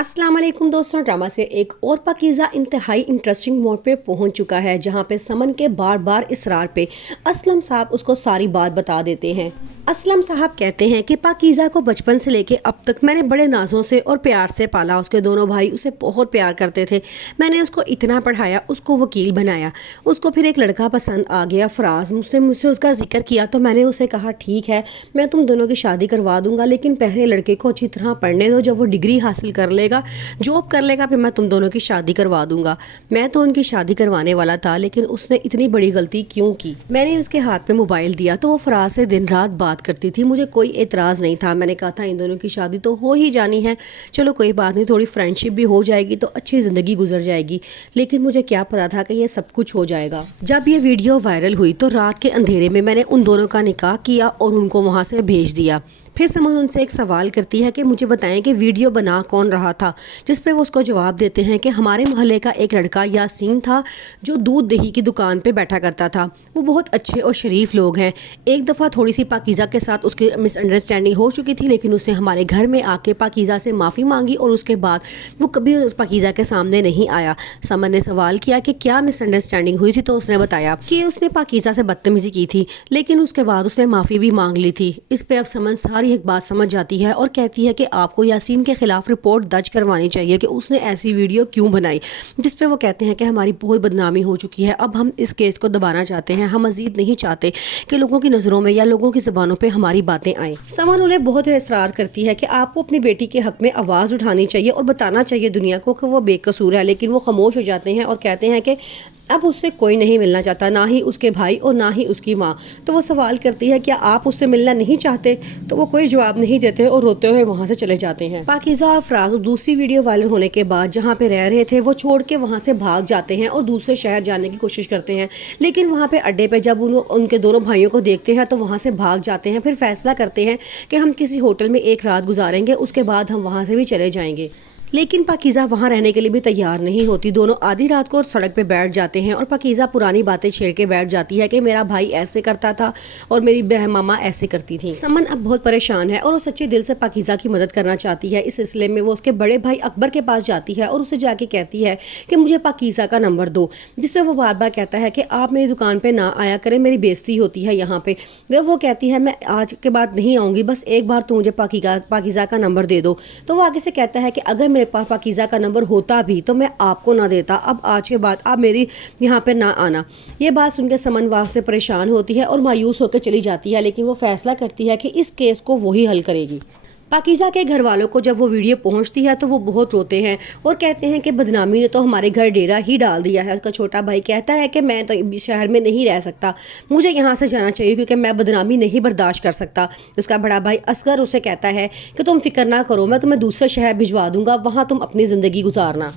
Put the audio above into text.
अस्सलाम वालेकुम दोस्तों, ड्रामा से एक और पाकीज़ा इंतहाई इंटरेस्टिंग मोड पे पहुंच चुका है, जहां पे समन के बार बार इसरार पे असलम साहब उसको सारी बात बता देते हैं। असलम साहब कहते हैं कि पाकीज़ा को बचपन से लेके अब तक मैंने बड़े नाजों से और प्यार से पाला। उसके दोनों भाई उसे बहुत प्यार करते थे। मैंने उसको इतना पढ़ाया, उसको वकील बनाया। उसको फिर एक लड़का पसंद आ गया, फराज। मुझसे उसका जिक्र किया तो मैंने उसे कहा ठीक है, मैं तुम दोनों की शादी करवा दूंगा, लेकिन पहले लड़के को अच्छी तरह पढ़ने दो। जब वो डिग्री हासिल कर लेगा, जॉब कर लेगा, फिर मैं तुम दोनों की शादी करवा दूंगा। मैं तो उनकी शादी करवाने वाला था, लेकिन उसने इतनी बड़ी गलती क्यों की? मैंने उसके हाथ में मोबाइल दिया तो वो फराज से दिन रात बात करती थी। मुझे कोई एतराज़ नहीं था। मैंने कहा था इन दोनों की शादी तो हो ही जानी है, चलो कोई बात नहीं, थोड़ी फ्रेंडशिप भी हो जाएगी तो अच्छी ज़िंदगी गुजर जाएगी। लेकिन मुझे क्या पता था कि ये सब कुछ हो जाएगा। जब ये वीडियो वायरल हुई तो रात के अंधेरे में मैंने उन दोनों का निकाह किया और उनको वहाँ से भेज दिया। फिर समन उनसे एक सवाल करती है कि मुझे बताएं कि वीडियो बना कौन रहा था, जिस पे वो उसको जवाब देते हैं कि हमारे मोहल्ले का एक लड़का यासीन था, जो दूध दही की दुकान पे बैठा करता था। वो बहुत अच्छे और शरीफ लोग हैं। एक दफ़ा थोड़ी सी पाकीज़ा के साथ उसकी मिसअंडरस्टैंडिंग हो चुकी थी, लेकिन उसने हमारे घर में आके पाकीज़ा से माफ़ी मांगी और उसके बाद वो कभी उस पाकीज़ा के सामने नहीं आया। समन ने सवाल किया कि क्या मिसअंडरस्टैंडिंग हुई थी, तो उसने बताया कि उसने पाकीज़ा से बदतमीज़ी की थी, लेकिन उसके बाद उसने माफ़ी भी मांग ली थी। इस पे अब समन सारी एक बात समझ जाती है और कहती है कि आपको यासीन के खिलाफ रिपोर्ट दर्ज करवानी चाहिए कि उसने ऐसी वीडियो क्यों बनाई। जिस पे वो कहते हैं कि हमारी बहुत बदनामी हो चुकी है, अब हम इस केस को दबाना चाहते हैं, हम मजीद नहीं चाहते कि लोगों की नज़रों में या लोगों की ज़बानों पे हमारी बातें आएँ। समन उन्हें बहुत इसरार करती है कि आपको अपनी बेटी के हक में आवाज़ उठानी चाहिए और बताना चाहिए दुनिया को कि वो बेकसूर है, लेकिन वो खामोश हो जाते हैं और कहते हैं कि अब उससे कोई नहीं मिलना चाहता, ना ही उसके भाई और ना ही उसकी माँ। तो वो सवाल करती है क्या आप उससे मिलना नहीं चाहते? तो वो कोई जवाब नहीं देते और रोते हुए वहाँ से चले जाते हैं। पाकीज़ा और फराज दूसरी वीडियो वायरल होने के बाद जहाँ पे रह रहे थे वो छोड़ के वहाँ से भाग जाते हैं और दूसरे शहर जाने की कोशिश करते हैं, लेकिन वहाँ पे अड्डे पे जब उनके दोनों भाइयों को देखते हैं तो वहाँ से भाग जाते हैं। फिर फैसला करते हैं कि हम किसी होटल में एक रात गुजारेंगे, उसके बाद हम वहाँ से भी चले जाएंगे। लेकिन पाकीज़ा वहाँ रहने के लिए भी तैयार नहीं होती। दोनों आधी रात को सड़क पे बैठ जाते हैं और पाकीज़ा पुरानी बातें छेड़ के बैठ जाती है कि मेरा भाई ऐसे करता था और मेरी बहन मामा ऐसे करती थी। समन अब बहुत परेशान है और वो सच्चे दिल से पाकीज़ा की मदद करना चाहती है। इस सिलसिले में वो उसके बड़े भाई अकबर के पास जाती है और उसे जाके कहती है कि मुझे पाकीज़ा का नंबर दो, जिसपे वो बार बार कहता है कि आप मेरी दुकान पर ना आया करें, मेरी बेइज्जती होती है यहाँ पे। वो कहती है मैं आज के बाद नहीं आऊँगी, बस एक बार तू मुझे पाकीज़ा का नंबर दे दो। तो वो आगे से कहता है कि अगर मेरे पास पाकीज़ा का नंबर होता भी तो मैं आपको ना देता, अब आज के बाद आप मेरी यहाँ पे ना आना। ये बात सुनकर समन वहाँ से परेशान होती है और मायूस होकर चली जाती है, लेकिन वो फैसला करती है कि इस केस को वही हल करेगी। पाकीज़ा के घर वालों को जब वो वीडियो पहुंचती है तो वो बहुत रोते हैं और कहते हैं कि बदनामी ने तो हमारे घर डेरा ही डाल दिया है। उसका छोटा भाई कहता है कि मैं तो शहर में नहीं रह सकता, मुझे यहाँ से जाना चाहिए क्योंकि मैं बदनामी नहीं बर्दाश्त कर सकता। उसका बड़ा भाई असगर उसे कहता है कि तुम फिक्र ना करो, मैं तुम्हें दूसरे शहर भिजवा दूंगा, वहाँ तुम अपनी ज़िंदगी गुजारना।